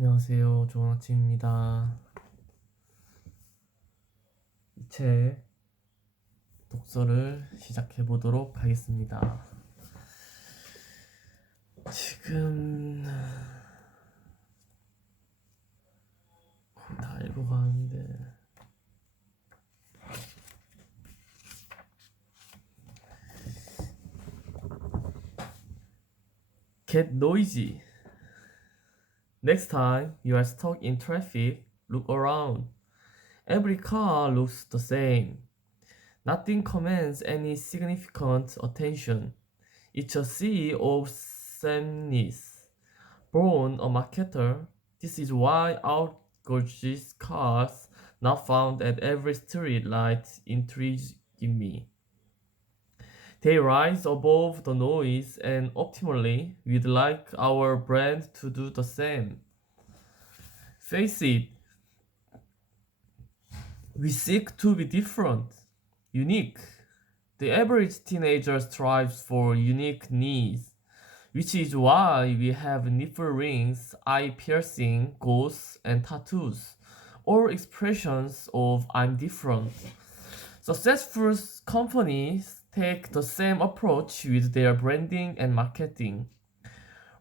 안녕하세요. 좋은 아침입니다. 이 책 독서를 시작해 보도록 하겠습니다. 지금 거의 다 읽어가는데 Get noisy. Next time you are stuck in traffic, look around. Every car looks the same. Nothing commands any significant attention. It's a sea of sameness. Born a marketer, this is why our gorgeous cars not found at every street light intrigue me. They rise above the noise, and optimally, we'd like our brand to do the same. Face it, we seek to be different, unique. The average teenager strives for unique needs, which is why we have nipple rings, eye piercing, ghosts, and tattoos, all expressions of I'm different. Successful companies take the same approach with their branding and marketing.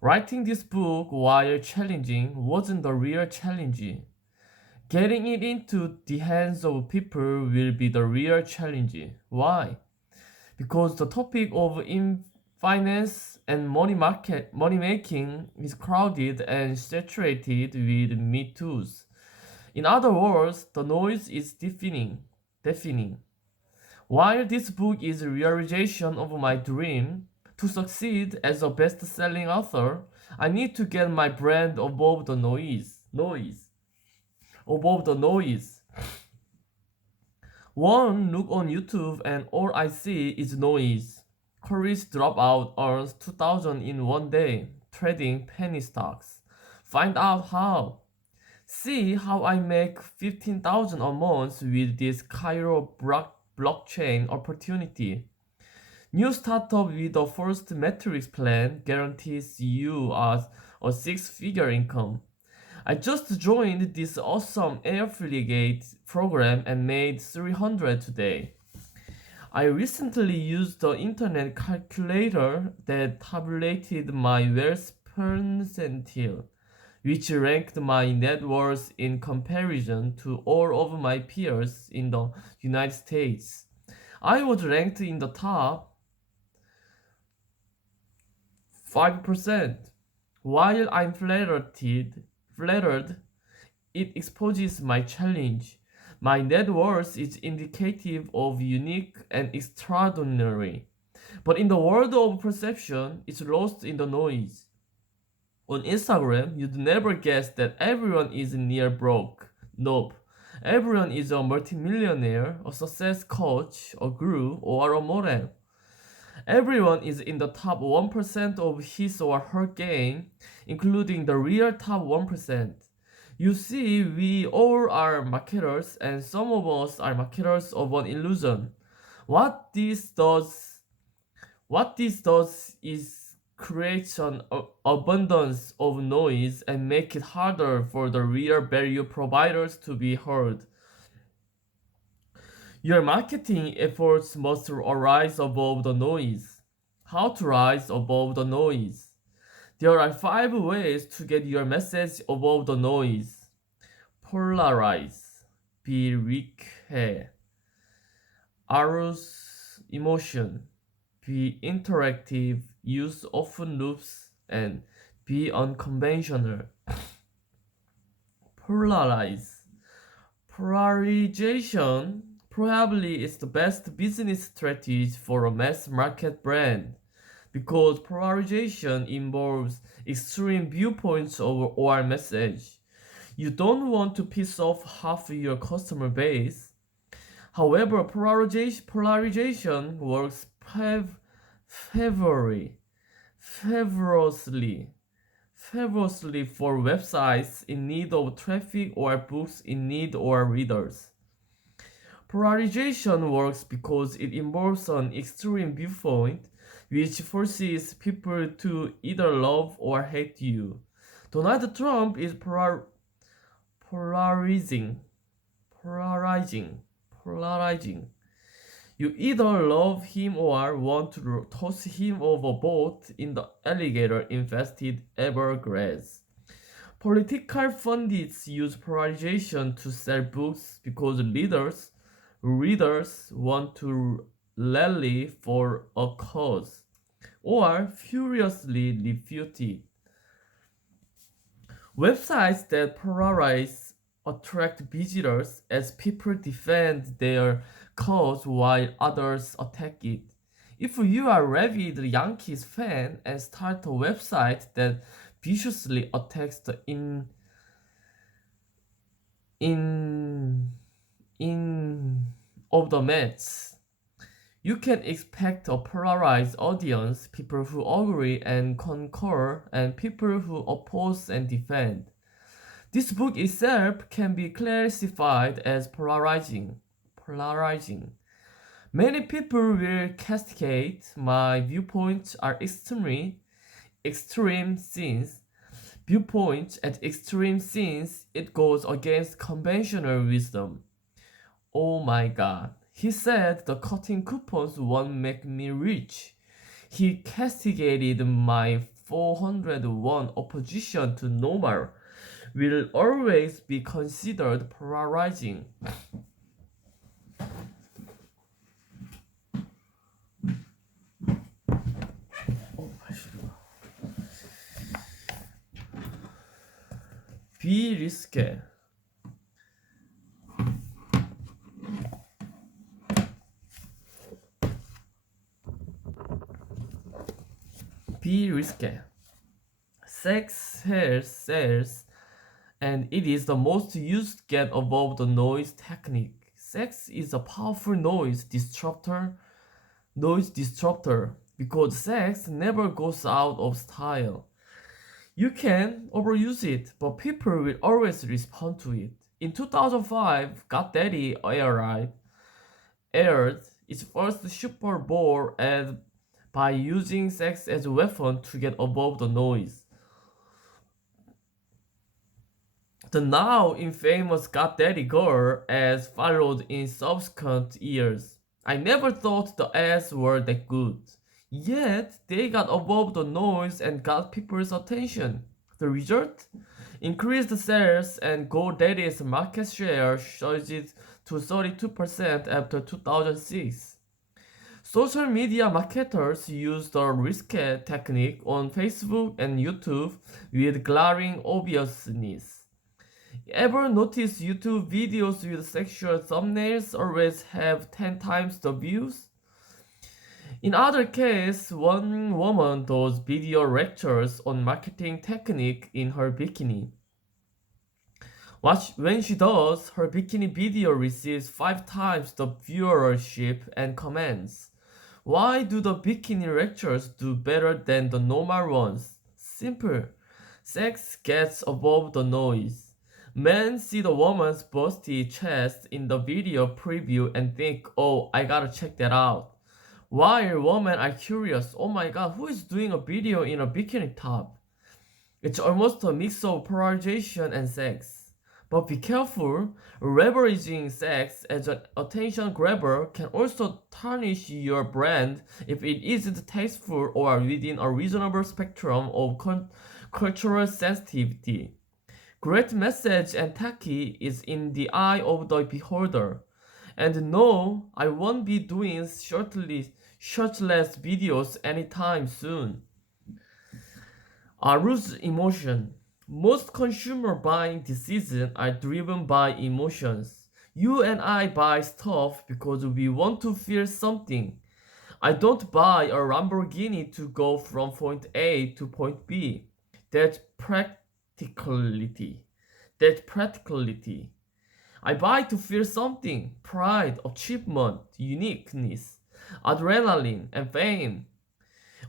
Writing this book while challenging wasn't the real challenge. Getting it into the hands of people will be the real challenge. Why? Because the topic of finance and money making is crowded and saturated with me too's. In other words, the noise is deafening. While this book is a realization of my dream to succeed as a best-selling author, I need to get my brand above the above the noise. One look on YouTube and all I see is noise. College dropout earns 2,000 in one day trading penny stocks. Find out how. See how I make 15,000 a month with this Cairo blockchain opportunity. New startup with the first metrics plan guarantees you a six-figure income. I just joined this awesome affiliate program and made 300 today. I recently used the internet calculator that tabulated my wealth percentile, which ranked my net worth in comparison to all of my peers in the United States. I was ranked in the top 5%. While I'm flattered, it exposes my challenge. My net worth is indicative of unique and extraordinary. But in the world of perception, it's lost in the noise. On Instagram, you'd never guess that everyone is near broke. Nope. Everyone is a multimillionaire, a success coach, a guru, or a model. Everyone is in the top 1% of his or her game, including the real top 1%. You see, we all are marketers, and some of us are marketers of an illusion. What this does is create an abundance of noise and make it harder for the real value providers to be heard. Your marketing efforts must rise above the noise. How to rise above the noise? There are 5 ways to get your message above the noise. Polarize, be weak, arouse emotion, be interactive, use open loops, and be unconventional. Polarize. Polarization probably is the best business strategy for a mass market brand because polarization involves extreme viewpoints of our message. You don't want to piss off half your customer base. However, polarization works favorably, favorably, favorably for websites in need of traffic or books in need of readers. Polarization works because it involves an extreme viewpoint which forces people to either love or hate you. Donald Trump is polarizing, polarizing, polarizing. You either love him or want to toss him overboard in the alligator-infested Everglades. Political pundits use polarization to sell books because readers want to rally for a cause or furiously refute it. Websites that polarize attract visitors as people defend their cause while others attack it. If you are a rabid Yankees fan and start a website that viciously attacks the in of the Mets, you can expect a polarized audience, people who agree and concur, and people who oppose and defend. This book itself can be classified as polarizing. Polarizing. Many people will castigate my viewpoints are extreme since viewpoints at extreme since it goes against conventional wisdom. Oh my god. He said the cutting coupons won't make me rich. He castigated my 401 opposition to normal will always be considered polarizing. Be risky. Be risky. Sex sells, and it is the most used get above the noise technique. Sex is a powerful noise disruptor because sex never goes out of style. You can overuse it, but people will always respond to it. In 2005, Got Daddy aired its first Super Bowl ad by using sex as a weapon to get above the noise. The now infamous Got Daddy Girl ads followed in subsequent years. I never thought the ads were that good. Yet, they got above the noise and got people's attention. The result? Increased sales and GoDaddy's market share surged to 32% after 2006. Social media marketers use the risque technique on Facebook and YouTube with glaring obviousness. Ever notice YouTube videos with sexual thumbnails always have 10 times the views? In other case, one woman does video lectures on marketing technique in her bikini. When she does, her bikini video receives 5 times the viewership and comments. Why do the bikini lectures do better than the normal ones? Simple. Sex gets above the noise. Men see the woman's busty chest in the video preview and think, oh, I gotta check that out. While women are curious, oh my god, who is doing a video in a bikini top? It's almost a mix of polarization and sex. But be careful, leveraging sex as an attention grabber can also tarnish your brand if it isn't tasteful or within a reasonable spectrum of cultural sensitivity. Great message and tacky is in the eye of the beholder. And no, I won't be doing shirtless videos anytime soon. Aroused emotion. Most consumer buying decisions are driven by emotions. You and I buy stuff because we want to feel something. I don't buy a Lamborghini to go from point A to point B. That's practicality. I buy to feel something, pride, achievement, uniqueness, adrenaline, and fame.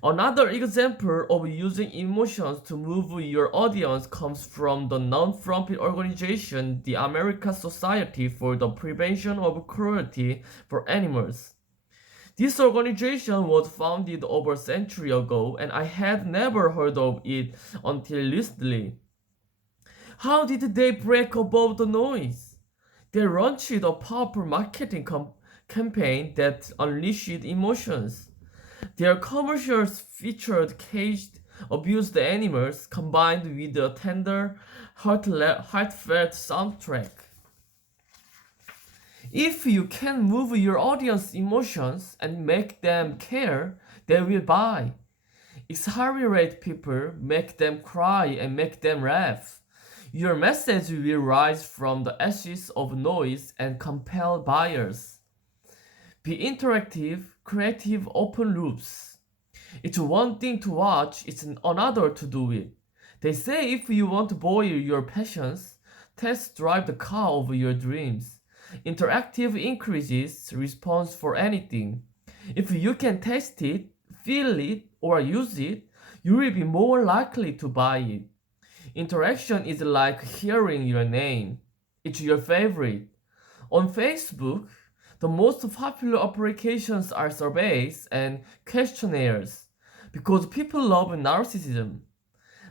Another example of using emotions to move your audience comes from the non-profit organization the American Society for the Prevention of Cruelty for Animals. This organization was founded over a century ago and I had never heard of it until recently. How did they break above the noise? They launched a powerful marketing campaign that unleashed emotions. Their commercials featured caged, abused animals combined with a tender, heartfelt soundtrack. If you can move your audience emotions and make them care, they will buy. Exaggerate people, make them cry and make them laugh. Your message will rise from the ashes of noise and compel buyers. Be interactive, creative, open loops. It's one thing to watch, it's another to do it. They say if you want to boil your passions, test drive the car of your dreams. Interactive increases response for anything. If you can taste it, feel it, or use it, you will be more likely to buy it. Interaction is like hearing your name. It's your favorite. On Facebook, the most popular applications are surveys and questionnaires because people love narcissism.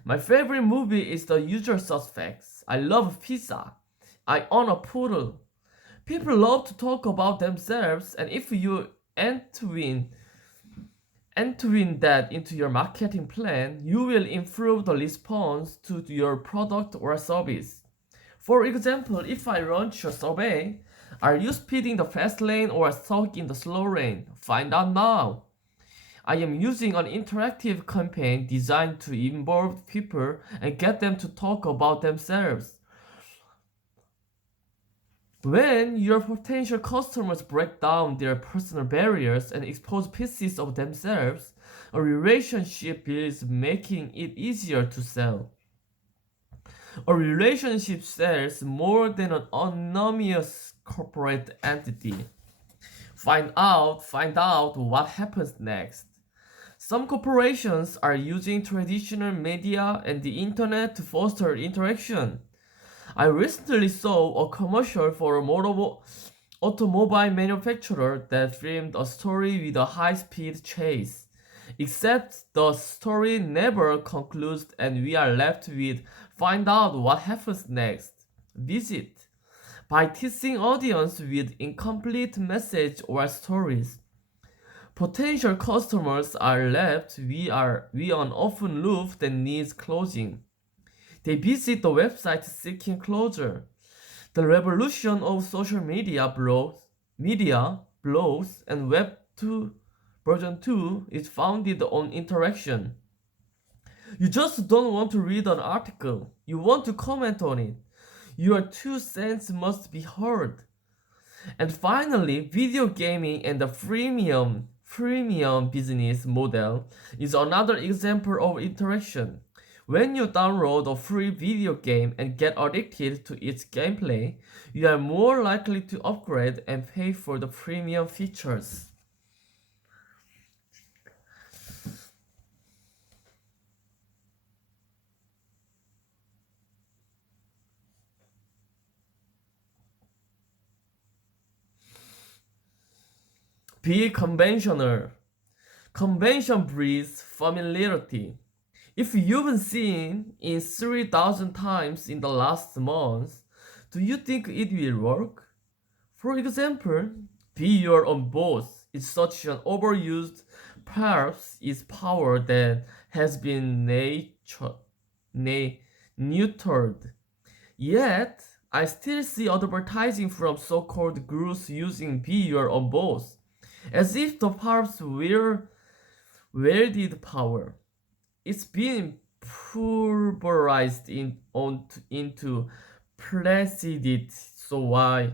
My favorite movie is The Usual Suspects. I love pizza. I own a poodle. People love to talk about themselves, and if you entwine that into your marketing plan, you will improve the response to your product or service. For example, if I launch a survey, are you speeding the fast lane or stuck in the slow lane? Find out now. I am using an interactive campaign designed to involve people and get them to talk about themselves. When your potential customers break down their personal barriers and expose pieces of themselves, a relationship builds, making it easier to sell. A relationship sells more than an anonymous corporate entity. Find out what happens next. Some corporations are using traditional media and the internet to foster interaction. I recently saw a commercial for a automobile manufacturer that filmed a story with a high-speed chase. Except the story never concludes and we are left with find out what happens next. Visit. By teasing audience with incomplete message or stories, potential customers are left we on open loop that needs closing. They visit the website seeking closure. The revolution of social media blogs, and Web 2 version 2 is founded on interaction. You just don't want to read an article. You want to comment on it. Your 2 cents must be heard. And finally, video gaming and the freemium business model is another example of interaction. When you download a free video game and get addicted to its gameplay, you are more likely to upgrade and pay for the premium features. Be conventional. Convention breeds familiarity. If you've seen it 3,000 times in the last month, do you think it will work? For example, be your own boss is such an overused, perhaps its power that has been neutered. Yet, I still see advertising from so-called gurus using be your own boss, as if the perhaps were wielded power. It's been pulverized into precedent, so why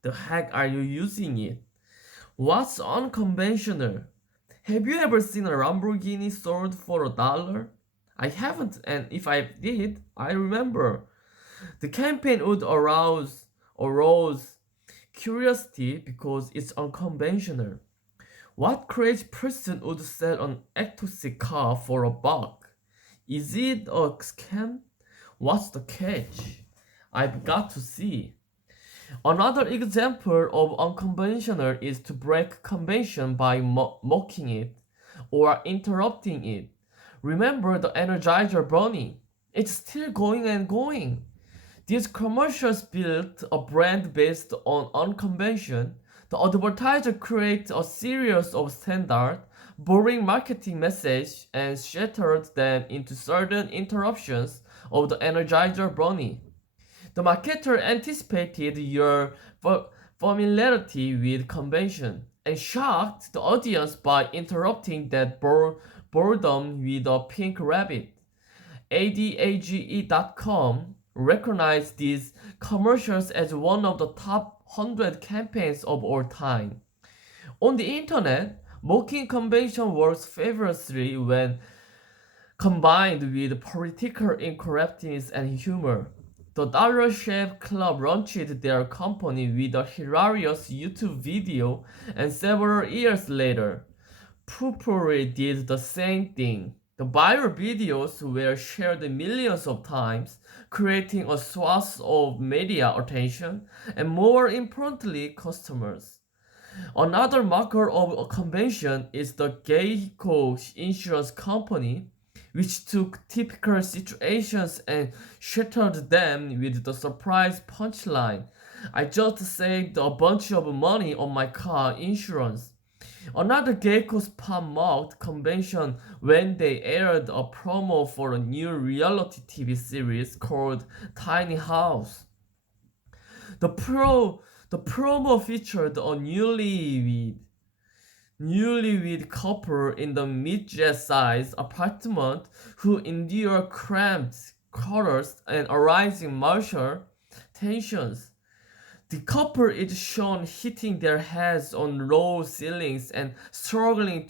the heck are you using it? What's unconventional? Have you ever seen a Lamborghini sold for $1? I haven't, and if I did, I remember. The campaign would arouse curiosity because it's unconventional. What crazy person would sell an exotic car for $1? Is it a scam? What's the catch? I've got to see. Another example of unconventional is to break convention by mocking it or interrupting it. Remember the Energizer Bunny? It's still going and going. These commercials built a brand based on unconvention. The advertiser creates a series of standard, boring marketing messages and shattered them into sudden interruptions of the Energizer Bunny. The marketer anticipated your familiarity with convention and shocked the audience by interrupting that boredom with a pink rabbit. ADAGE.com recognized these commercials as one of the top 100 campaigns of all time. On the internet, mocking convention works fabulously when combined with political incorrectness and humor. The Dollar Shave Club launched their company with a hilarious YouTube video, and several years later, Poopery did the same thing. The viral videos were shared millions of times, creating a swath of media attention and, more importantly, customers. Another marker of a convention is the Geico insurance company, which took typical situations and shattered them with the surprise punchline. I just saved a bunch of money on my car insurance. Another Geico spam mocked convention when they aired a promo for a new reality TV series called Tiny House. The promo featured a newlywed couple in the mid-jet-sized apartment who endure cramped quarters and arising martial tensions. The couple is shown hitting their heads on low ceilings and struggling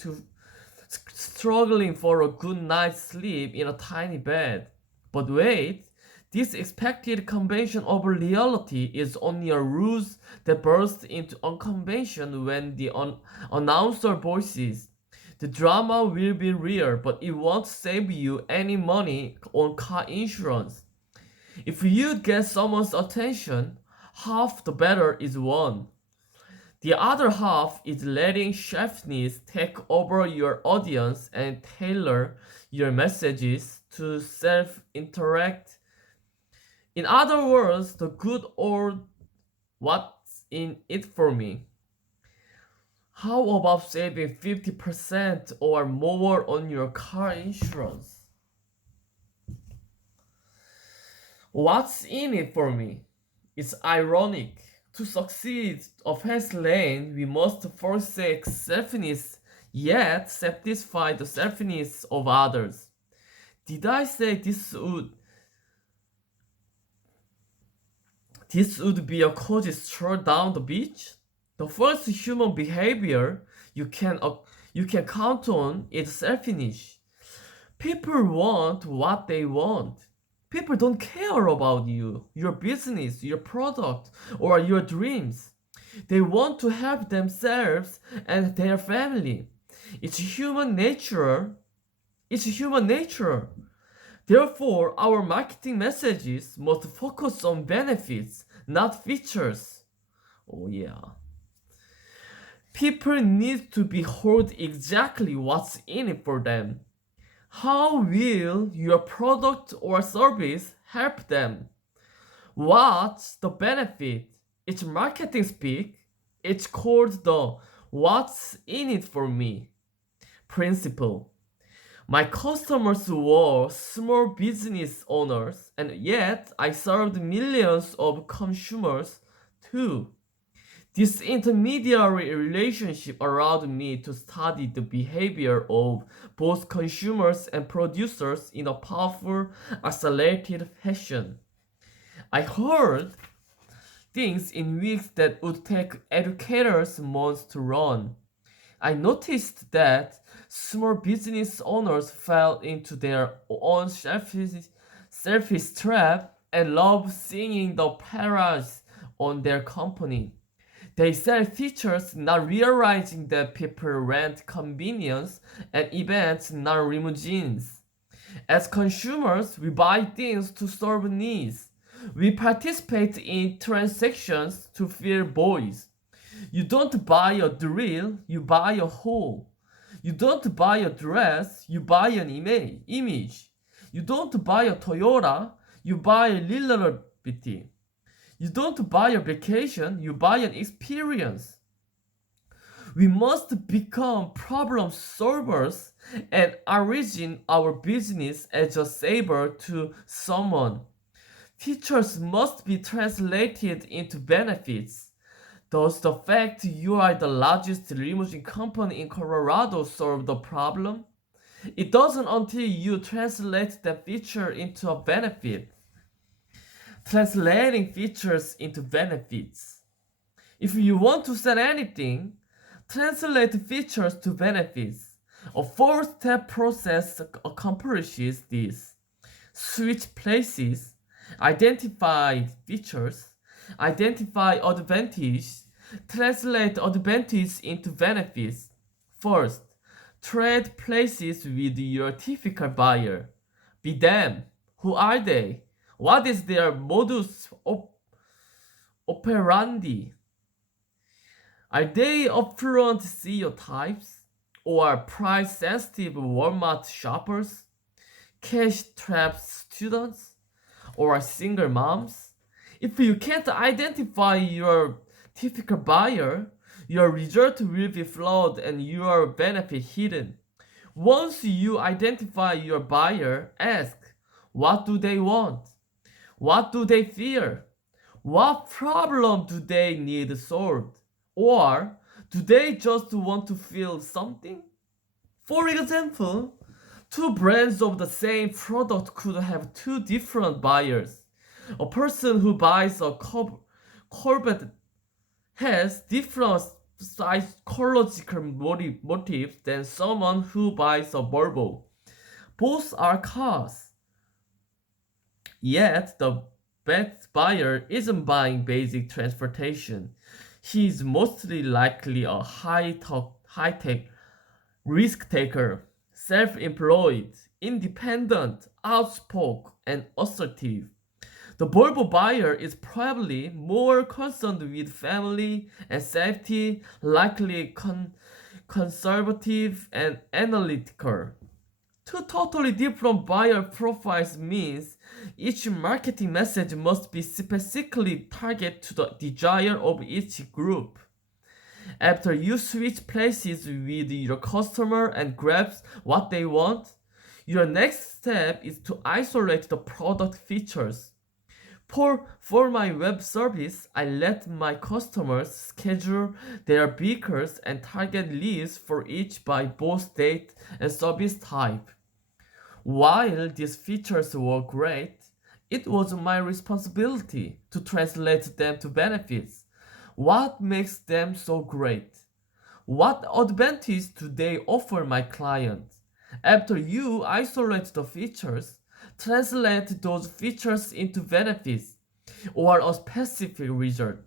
for a good night's sleep in a tiny bed. But wait, this expected convention of reality is only a ruse that bursts into unconvention when the announcer voices. The drama will be real, but it won't save you any money on car insurance. If you get someone's attention, half the battle is won. The other half is letting chefness take over your audience and tailor your messages to self-interact. In other words, the good old what's in it for me. How about saving 50% or more on your car insurance? What's in it for me? It's ironic. To succeed a fast lane, we must forsake selfishness, yet satisfy the selfishness of others. Did I say this would be a cozy stroll down the beach? The first human behavior you can count on is selfish. People want what they want. People don't care about you, your business, your product, or your dreams. They want to help themselves and their family. It's human nature. It's human nature. Therefore, our marketing messages must focus on benefits, not features. Oh yeah. People need to behold exactly what's in it for them. How will your product or service help them? What's the benefit? It's marketing speak. It's called the what's in it for me principle. My customers were small business owners, and yet I served millions of consumers too. This intermediary relationship allowed me to study the behavior of both consumers and producers in a powerful, accelerated fashion. I heard things in weeks that would take educators months to learn. I noticed that small business owners fell into their own selfish trap and love singing the praises on their company. They sell features not realizing that people rent convenience and events, not limousines. As consumers, we buy things to serve needs. We participate in transactions to fill voids. You don't buy a drill, you buy a hole. You don't buy a dress, you buy an image. You don't buy a Toyota, you buy a little bitty. You don't buy a vacation, you buy an experience. We must become problem solvers and origin our business as a saver to someone. Features must be translated into benefits. Does the fact you are the largest limousine company in Colorado solve the problem? It doesn't until you translate that feature into a benefit. Translating features into benefits. If you want to sell anything, translate features to benefits. A four-step process accomplishes this. Switch places, identify features, identify advantage, translate advantage into benefits. First, trade places with your typical buyer. Be them. Who are they? What is their modus operandi? Are they upfront CEO types? Or price sensitive Walmart shoppers? Cash strapped students? Or single moms? If you can't identify your typical buyer, your result will be flawed and your benefit hidden. Once you identify your buyer, ask, what do they want? What do they fear? What problem do they need solved? Or do they just want to feel something? For example, two brands of the same product could have two different buyers. A person who buys a Corvette has different psychological motives than someone who buys a Volvo. Both are cars. Yet the best buyer isn't buying basic transportation. He is mostly likely a high-tech risk taker, self-employed, independent, outspoken, and assertive. The Volvo buyer is probably more concerned with family and safety, likely conservative and analytical. Two totally different buyer profiles means each marketing message must be specifically targeted to the desire of each group. After you switch places with your customer and grasp what they want, your next step is to isolate the product features. For my web service, I let my customers schedule their vehicles and target leads for each by both date and service type. While these features were great, it was my responsibility to translate them to benefits. What makes them so great? What advantage do they offer my client? After you isolate the features, translate those features into benefits or a specific result.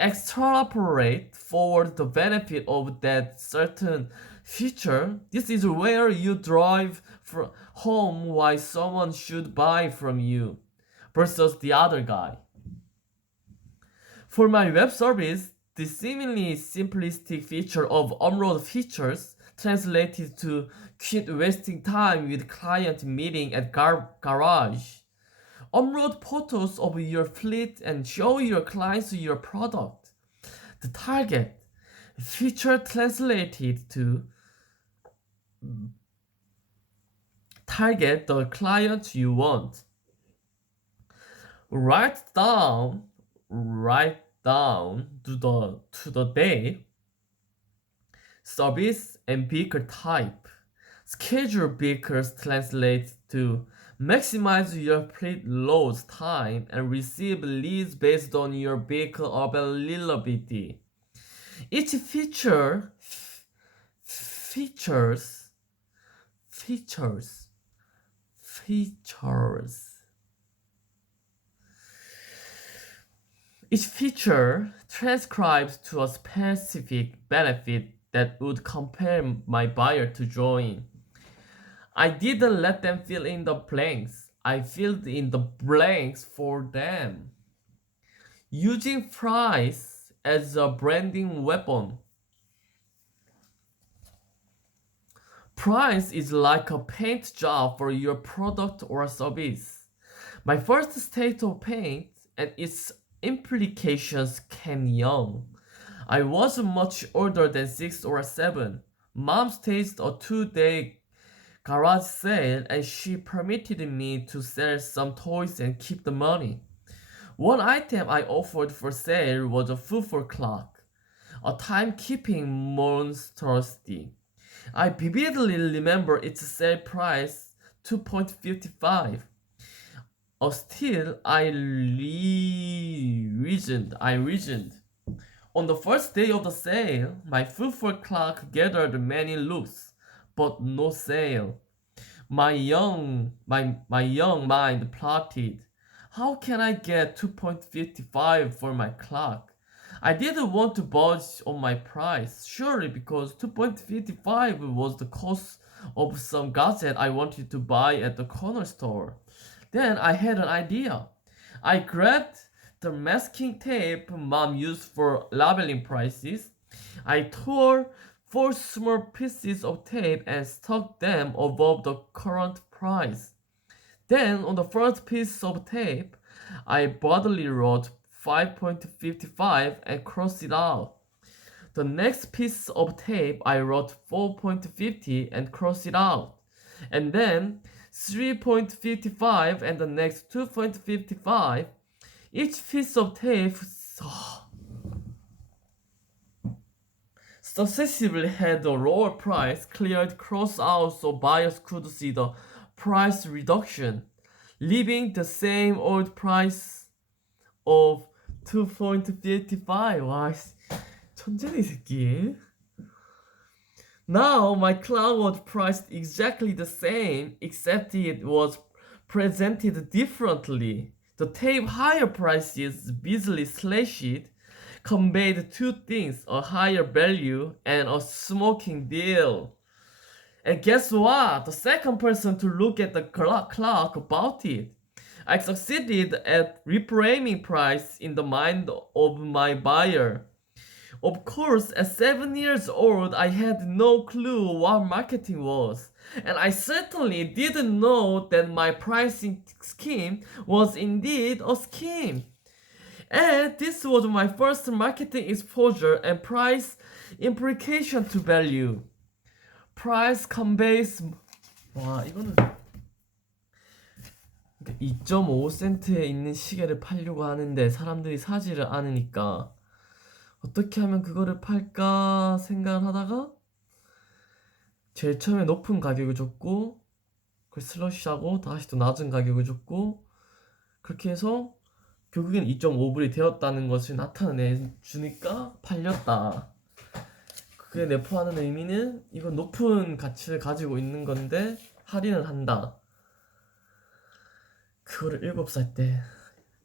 Extrapolate forward the benefit of that certain feature. This is where you drive home why someone should buy from you versus the other guy. For my web service, the seemingly simplistic feature of on-road features translated to quit wasting time with client meeting at garage. Upload photos of your fleet and show your clients your product. The target feature translated to target the client you want. Write down to the day, service and vehicle type. Schedule vehicles translate to maximize your fleet load time and receive leads based on your vehicle availability. Each features each feature transcribes to a specific benefit that would compel my buyer to join. I didn't let them fill in the blanks. I filled in the blanks for them. Using price as a branding weapon. Price is like a paint job for your product or service. My first state of paint and its implications came young. I wasn't much older than 6 or 7. Mom staged a 2-day garage sale and she permitted me to sell some toys and keep the money. One item I offered for sale was a football clock, a timekeeping monstrosity. I vividly remember its sale price, 2.55. Still, I reasoned. On the first day of the sale, my football clock gathered many looks, but no sale. My young mind plotted. How can I get 2.55 for my clock? I didn't want to budge on my price, surely because 2.55 was the cost of some gadget I wanted to buy at the corner store. Then I had an idea. I grabbed the masking tape Mom used for labeling prices. I tore 4 small pieces of tape and stuck them above the current price. Then on the first piece of tape, I boldly wrote 5.55 and crossed it out. The next piece of tape, I wrote 4.50 and crossed it out. And then 3.55 and the next 2.55. Each piece of tape successively had the lower price cleared crossed out so buyers could see the price reduction, leaving the same old price of 2.55. 와, 천재네 이 새끼. Now my clock was priced exactly the same, except it was presented differently. The tape higher prices, busily slashed, conveyed 2 things, a higher value and a smoking deal. And guess what? The second person to look at the clock about it. I succeeded at reframing price in the mind of my buyer. Of course, at 7 years old, I had no clue what marketing was. And I certainly didn't know that my pricing scheme was indeed a scheme. And this was my first marketing exposure and price implication to value. Price conveys. 와, 이거는 2.5센트에 있는 시계를 팔려고 하는데 사람들이 사지를 않으니까 어떻게 하면 그거를 팔까 생각을 하다가 제일 처음에 높은 가격을 줬고 그걸 슬러시하고 다시 또 낮은 가격을 줬고 그렇게 해서 결국엔 2.5불이 되었다는 것을 나타내 주니까 팔렸다. 그게 내포하는 의미는 이건 높은 가치를 가지고 있는 건데 할인을 한다. 그거를 7살 때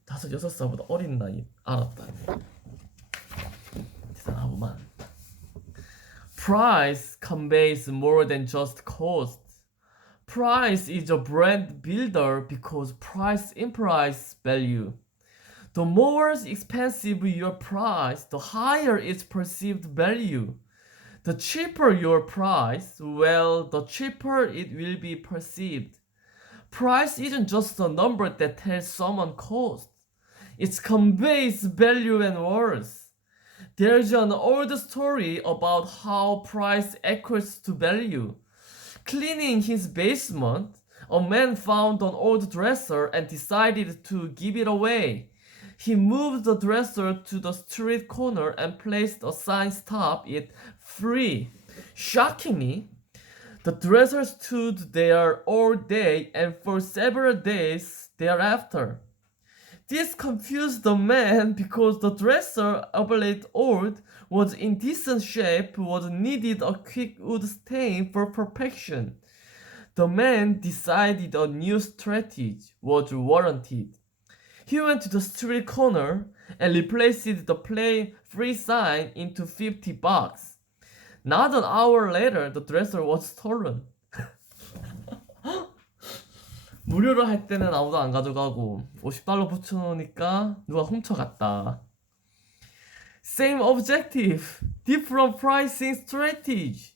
5, 6살보다 어린 나이 알았다니. 대단하구만. Price conveys more than just cost. Price is a brand builder because price implies value. The more expensive your price, the higher its perceived value. The cheaper your price, well, the cheaper it will be perceived. Price isn't just a number that tells someone cost. It conveys value and worth. There's an old story about how price equates to value. Cleaning his basement, a man found an old dresser and decided to give it away. He moved the dresser to the street corner and placed a sign stop it free. Shockingly, the dresser stood there all day and for several days thereafter. This confused the man because the dresser, albeit old, was in decent shape, was needed a quick wood stain for perfection. The man decided a new strategy was warranted. He went to the street corner and replaced the plain free sign into $50. Not an hour later, the dresser was stolen. 무료로 할 때는 아무도 안 가져가고 $50 붙여놓으니까 누가 훔쳐갔다. Same objective, different pricing strategy.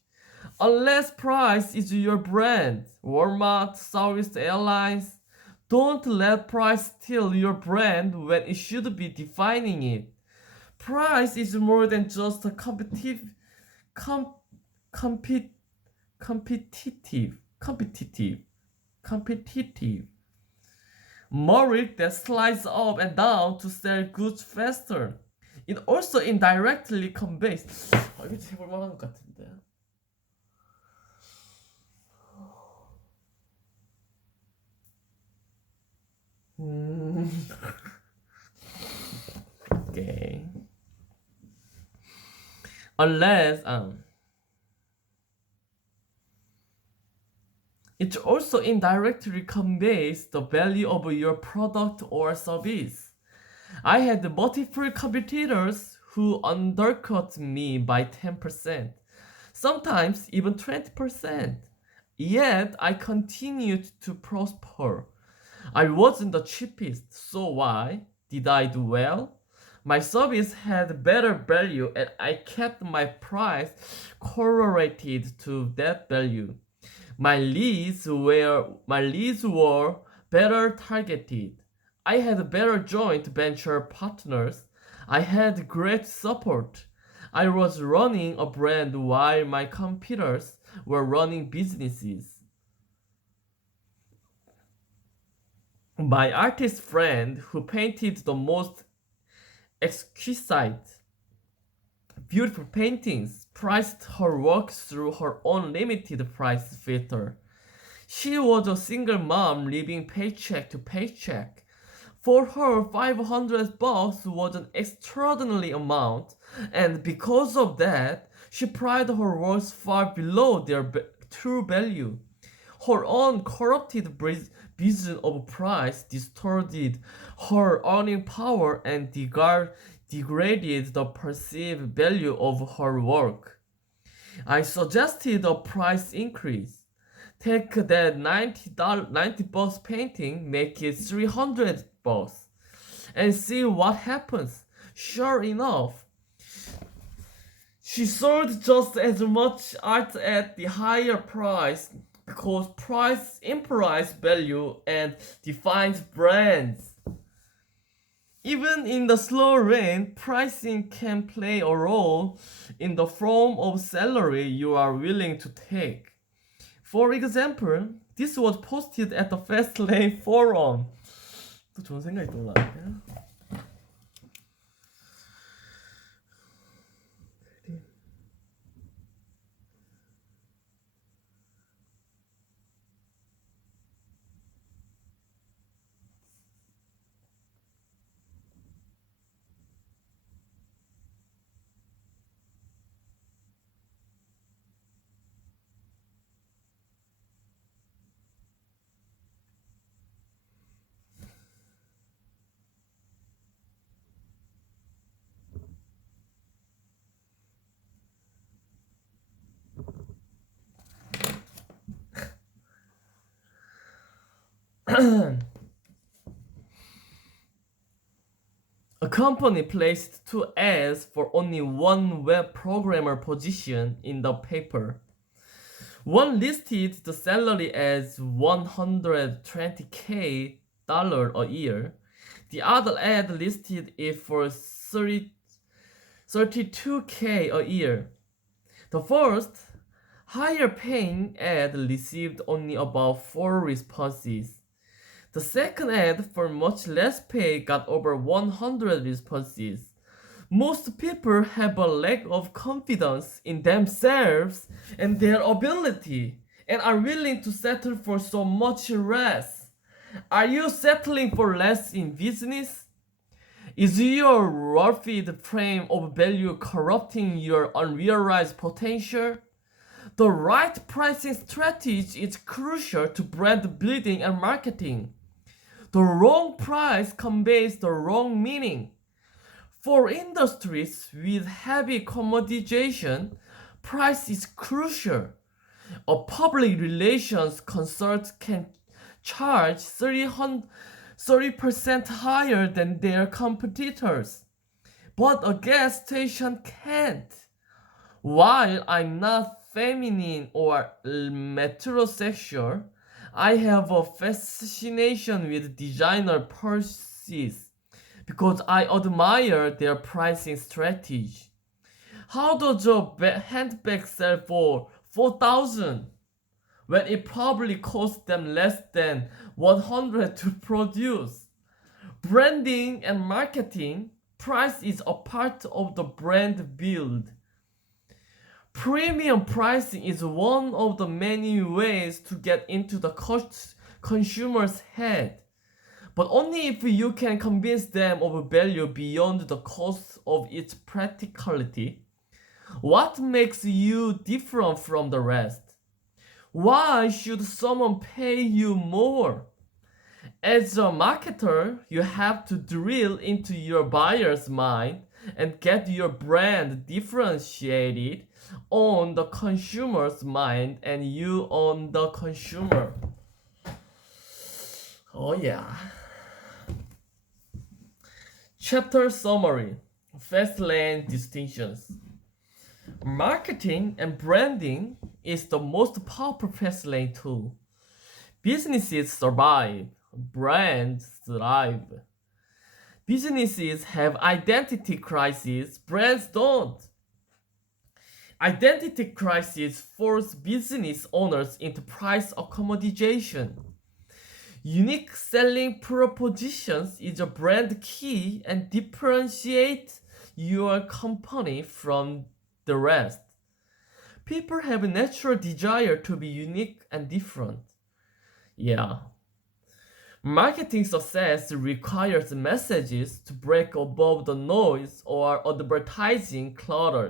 Unless price is your brand, Walmart, Southwest Airlines, don't let price steal your brand when it should be defining it. Price is more than just a competitive. Merit that slides up and down to sell goods faster. It also indirectly conveys. 이거 해볼 만한 것 같은데. Okay. Unless it also indirectly conveys the value of your product or service. I had multiple competitors who undercut me by 10%, sometimes even 20%. Yet I continued to prosper. I wasn't the cheapest, so why? Did I do well? My service had better value and I kept my price correlated to that value. My leads were better targeted. I had better joint venture partners. I had great support. I was running a brand while my competitors were running businesses. My artist friend who painted the most exquisite, beautiful paintings priced her work through her own limited price filter. She was a single mom living paycheck to paycheck. For her, $500 was an extraordinary amount, and because of that, she priced her works far below their true value. Her own corrupted vision of price distorted her earning power and degraded the perceived value of her work. I suggested a price increase. Take that $90 painting, make it $300, and see what happens. Sure enough, she sold just as much art at the higher price because price implies value and defines brands. Even in the slow lane, pricing can play a role in the form of salary you are willing to take. For example, this was posted at the fastlane forum. 또 좋은 생각이 떠올랐네. A company placed 2 ads for only one web programmer position in the paper. One listed the salary as $120K a year. The other ad listed it for $32K a year. The first, higher paying ad received only about 4 responses. The second ad for much less pay got over 100 responses. Most people have a lack of confidence in themselves and their ability and are willing to settle for so much less. Are you settling for less in business? Is your warped frame of value corrupting your unrealized potential? The right pricing strategy is crucial to brand building and marketing. The wrong price conveys the wrong meaning. For industries with heavy commoditization, price is crucial. A public relations consult can charge 30% higher than their competitors, but a gas station can't. While I'm not feminine or metrosexual, I have a fascination with designer purses because I admire their pricing strategy. How does a handbag sell for 4,000 when it probably costs them less than 100 to produce? Branding and marketing, price is a part of the brand build. Premium pricing is one of the many ways to get into the consumer's head, but only if you can convince them of value beyond the cost of its practicality. What makes you different from the rest? Why should someone pay you more? As a marketer, you have to drill into your buyer's mind and get your brand differentiated on the consumer's mind and you on the consumer. Oh yeah. Chapter summary. Fastlane distinctions. Marketing and branding is the most powerful fastlane tool. Businesses survive, brands thrive. Businesses have identity crises, brands don't. Identity crises force business owners into price accommodation. Unique selling propositions is a brand key and differentiate your company from the rest. People have a natural desire to be unique and different. Yeah. Marketing success requires messages to break above the noise or advertising clutter.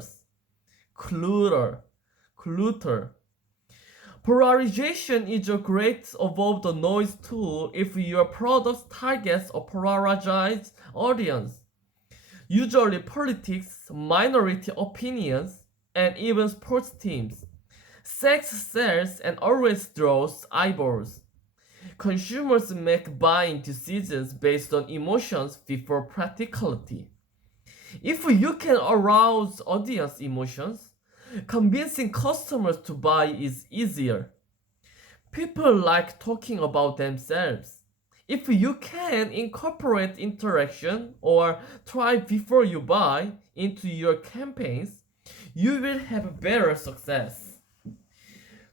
Polarization is a great above the noise tool if your product targets a polarized audience. Usually politics, minority opinions, and even sports teams. Sex sells and always draws eyeballs. Consumers make buying decisions based on emotions before practicality. If you can arouse audience emotions, convincing customers to buy is easier. People like talking about themselves. If you can incorporate interaction or try before you buy into your campaigns, you will have better success.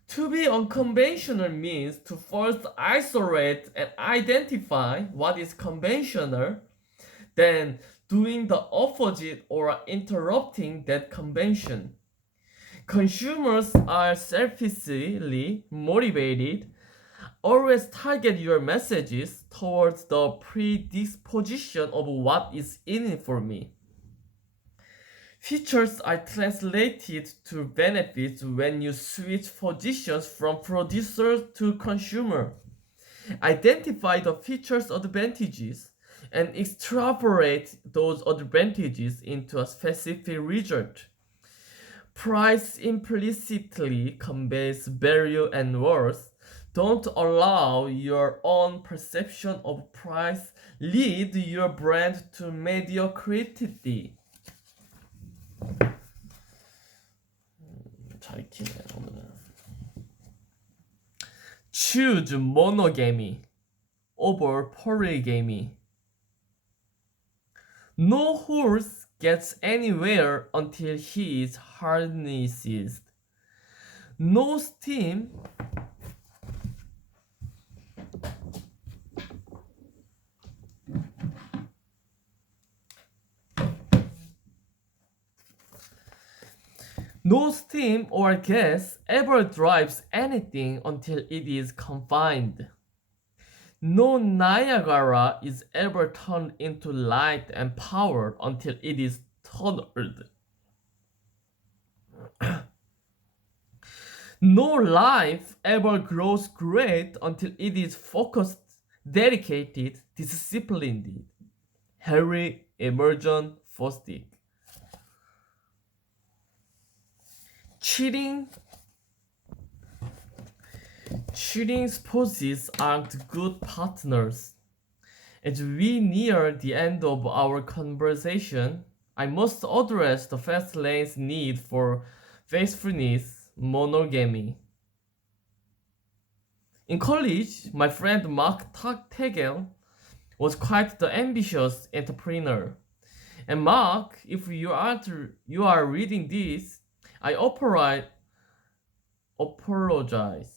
To be unconventional means to first isolate and identify what is conventional, then doing the opposite or interrupting that convention. Consumers are selfishly motivated. Always target your messages towards the predisposition of what is in it for me. Features are translated to benefits when you switch positions from producer to consumer. Identify the features' advantages and extrapolate those advantages into a specific result. Price implicitly conveys value and worth. Don't allow your own perception of price lead your brand to mediocrity. 잘 익히네 오늘은. Choose monogamy over polygamy. No horse gets anywhere until he is harnessed. No steam No steam or gas ever drives anything until it is confined. No Niagara is ever turned into light and power until it is tunneled. No life ever grows great until it is focused, dedicated, disciplined. Harry Emerson Fosdick. Cheating spouses aren't good partners. As we near the end of our conversation, I must address the fast lane's need for faithfulness monogamy. In college, my friend Mark Tegel was quite the ambitious entrepreneur. And Mark, if you are reading this, I apologize.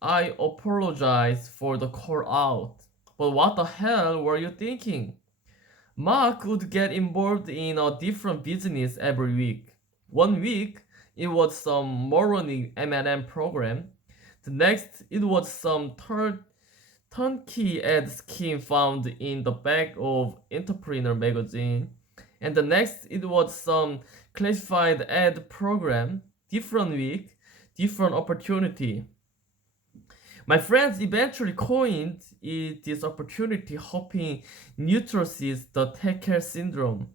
I apologize for the call out. But what the hell were you thinking? Mark would get involved in a different business every week. One week, it was some moronic M&M program. The next, it was some turnkey ad scheme found in the back of Entrepreneur magazine. And the next, it was some classified ad program. Different week, different opportunity. My friends eventually coined this opportunity hopping neutroses the Tekel syndrome.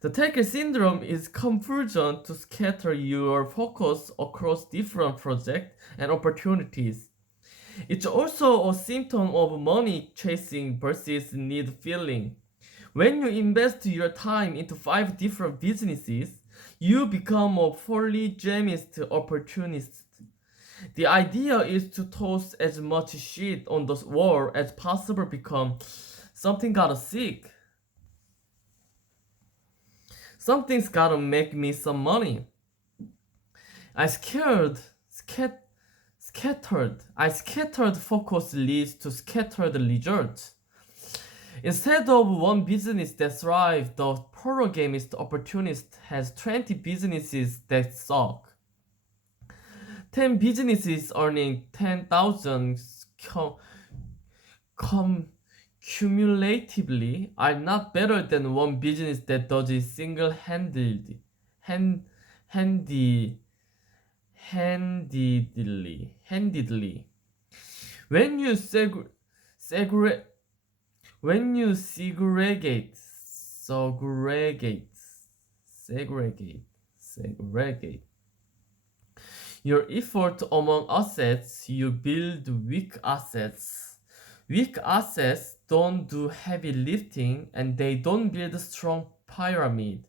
The Tekel syndrome is confusion to scatter your focus across different projects and opportunities. It's also a symptom of money chasing versus need feeling. When you invest your time into 5 different businesses, you become a polygamist opportunist. The idea is to toss as much shit on the wall as possible because something gotta sick. Something's gotta make me some money. I scattered focus leads to scattered results. Instead of one business that thrives, the polygamist opportunist has 20 businesses that suck. 10 businesses earning 10,000 cumulatively are not better than one business that does it single-handedly. Handedly. When you segregate your effort among assets, you build weak assets. Weak assets don't do heavy lifting and they don't build a strong pyramid.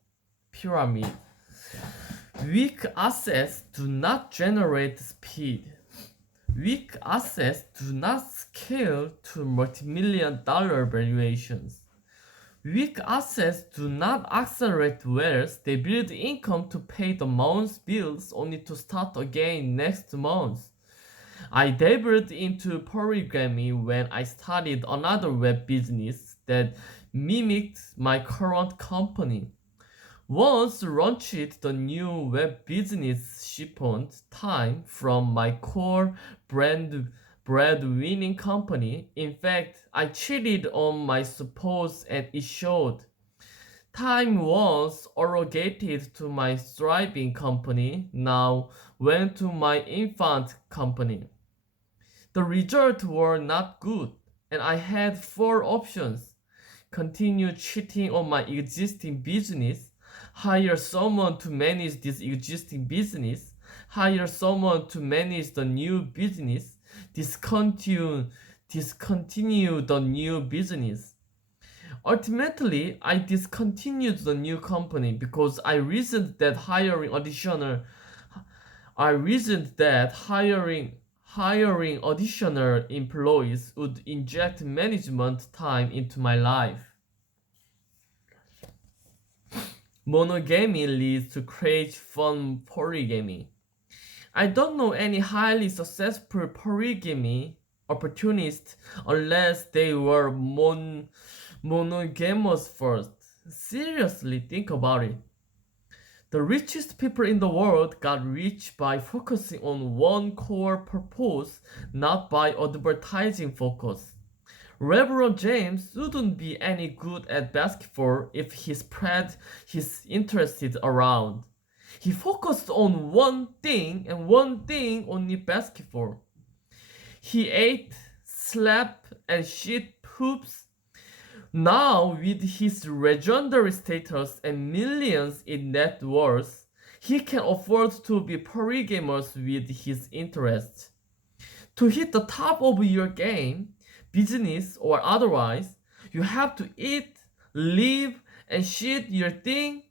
Weak assets do not generate speed. Weak assets do not scale to multi-million-dollar valuations. Weak assets do not accelerate wealth, they build income to pay the month's bills only to start again next month. I dabbled into polygamy when I started another web business that mimicked my current company. Once launched, the new web business siphoned time from my core breadwinning company. In fact, I cheated on my spouse and it showed. Time once allocated to my thriving company now went to my infant company. The results were not good, and I had 4 options. Continue cheating on my existing business, hire someone to manage this existing business, hire someone to manage the new business, discontinue the new business. Ultimately, I discontinued the new company because I reasoned that hiring additional employees would inject management time into my life. Monogamy leads to crazy fun polygamy. I don't know any highly successful polygamy opportunists unless they were monogamous first. Seriously, think about it. The richest people in the world got rich by focusing on one core purpose, not by advertising focus. LeBron James wouldn't be any good at basketball if he spread his interests around. He focused on one thing and one thing only, basketball. He ate, slept, and shit hoops. Now, with his legendary status and millions in net worth, he can afford to be polygamous with his interests. To hit the top of your game, business or otherwise, you have to eat, live, and shit your thing.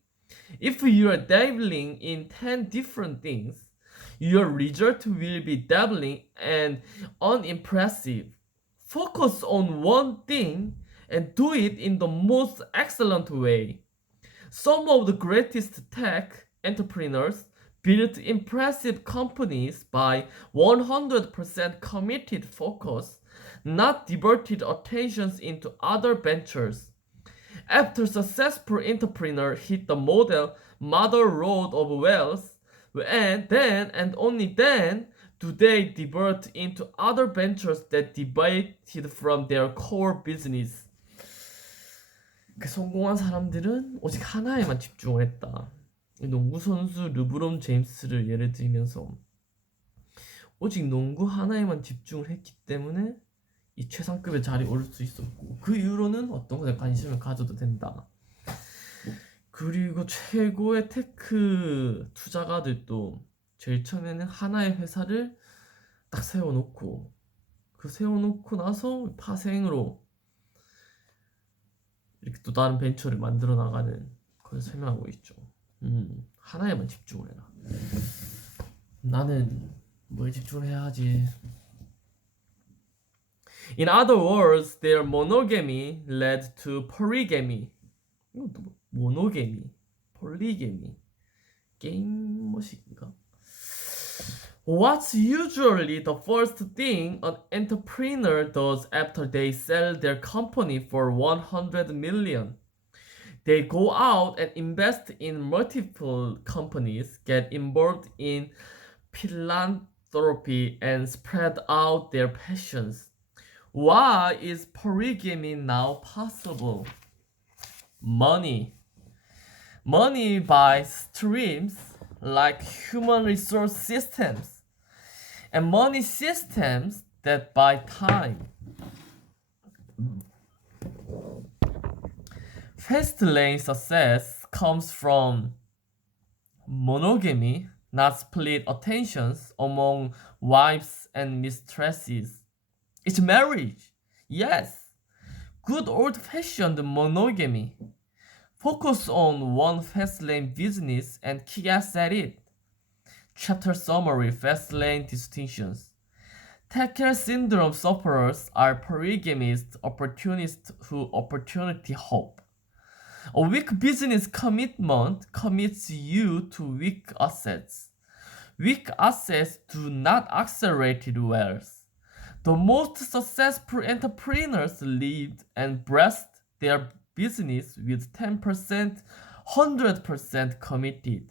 If you are dabbling in 10 different things, Your result will be dabbling and unimpressive. Focus on one thing and do it in the most excellent way. Some of the greatest tech entrepreneurs built impressive companies by 100% committed focus, not diverted attentions into other ventures. After successful entrepreneur hit the model road of wealth, and then and only then do they divert into other ventures that deviated from their core business. 그 성공한 사람들은 오직 하나에만 집중을 했다. 농구 선수 르브론 제임스를 예를 들면서 오직 농구 하나에만 집중을 했기 때문에 이 최상급의 자리에 오를 수 있었고 그 이후로는 어떤 것에 관심을 가져도 된다. 그리고 최고의 테크 투자가들도 제일 처음에는 하나의 회사를 딱 세워놓고 그 세워놓고 나서 파생으로 이렇게 또 다른 벤처를 만들어 나가는 그걸 설명하고 있죠. 하나에만 집중을 해라. 나는 뭐에 집중을 해야 하지? In other words, their monogamy led to polygamy. 이것도 뭐? 모노게미, 폴리게미, 게임 머신인가? What's usually the first thing an entrepreneur does after they sell their company for 100 million? They go out and invest in multiple companies, get involved in philanthropy, and spread out their passions. Why is polygamy now possible? Money. Money buys streams like human resource systems, and money systems that buy time. Fastlane success comes from monogamy, not split attentions among wives and mistresses. It's marriage, yes, good old-fashioned monogamy. Focus on one fastlane business and kick ass at it. Chapter summary: Fastlane distinctions. Taker syndrome sufferers are polygamist opportunists who opportunity hope. A weak business commitment commits you to weak assets. Weak assets do not accelerate wealth. The most successful entrepreneurs lived and breathed their business with 10%, 100% committed.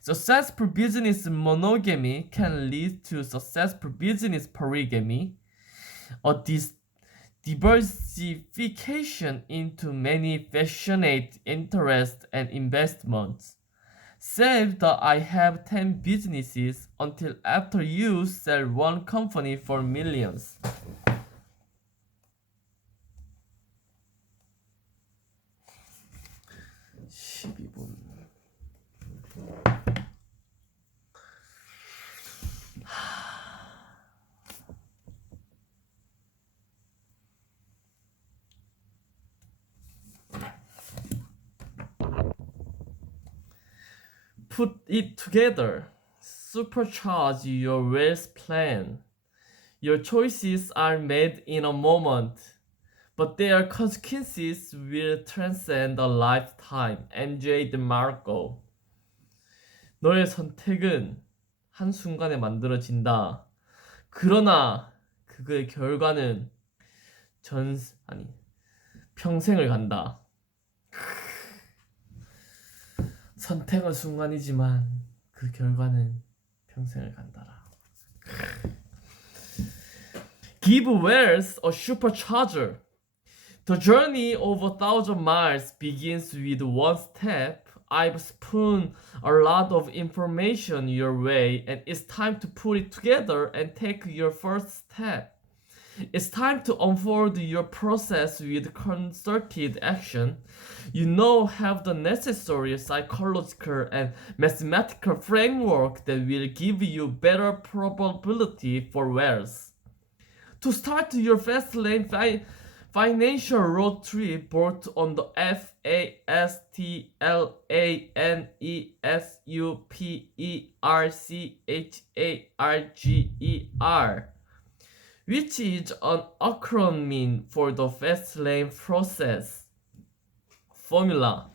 Successful business monogamy can lead to successful business polygamy, a diversification into many passionate interests and investments. Save the I have 10 businesses until after you sell one company for millions. Put it together. Supercharge your wealth plan. Your choices are made in a moment, but their consequences will transcend a lifetime. MJ DeMarco. 너의 선택은 한순간에 만들어진다. 그러나 그의 결과는 평생을 간다. 선택은 순간이지만 그 결과는 평생을 간다라. Give wealth a supercharger. The journey of 1,000 miles begins with one step. I've spun a lot of information your way, and it's time to put it together and take your first step. It's time to unfold your process with concerted action. You now have the necessary psychological and mathematical framework that will give you better probability for wealth. To start your fastlane Financial road trip built on the FASTLANESUPERCHARGER, which is an acronym for the fastlane process. Formula: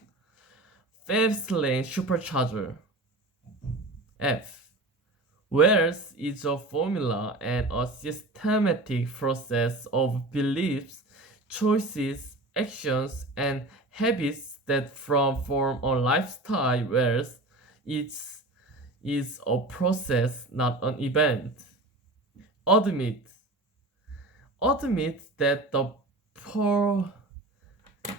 fastlane supercharger. F. Whereas is a formula and a systematic process of beliefs, choices, actions, and habits that form a lifestyle, whereas it is a process, not an event. Admit. Admit that the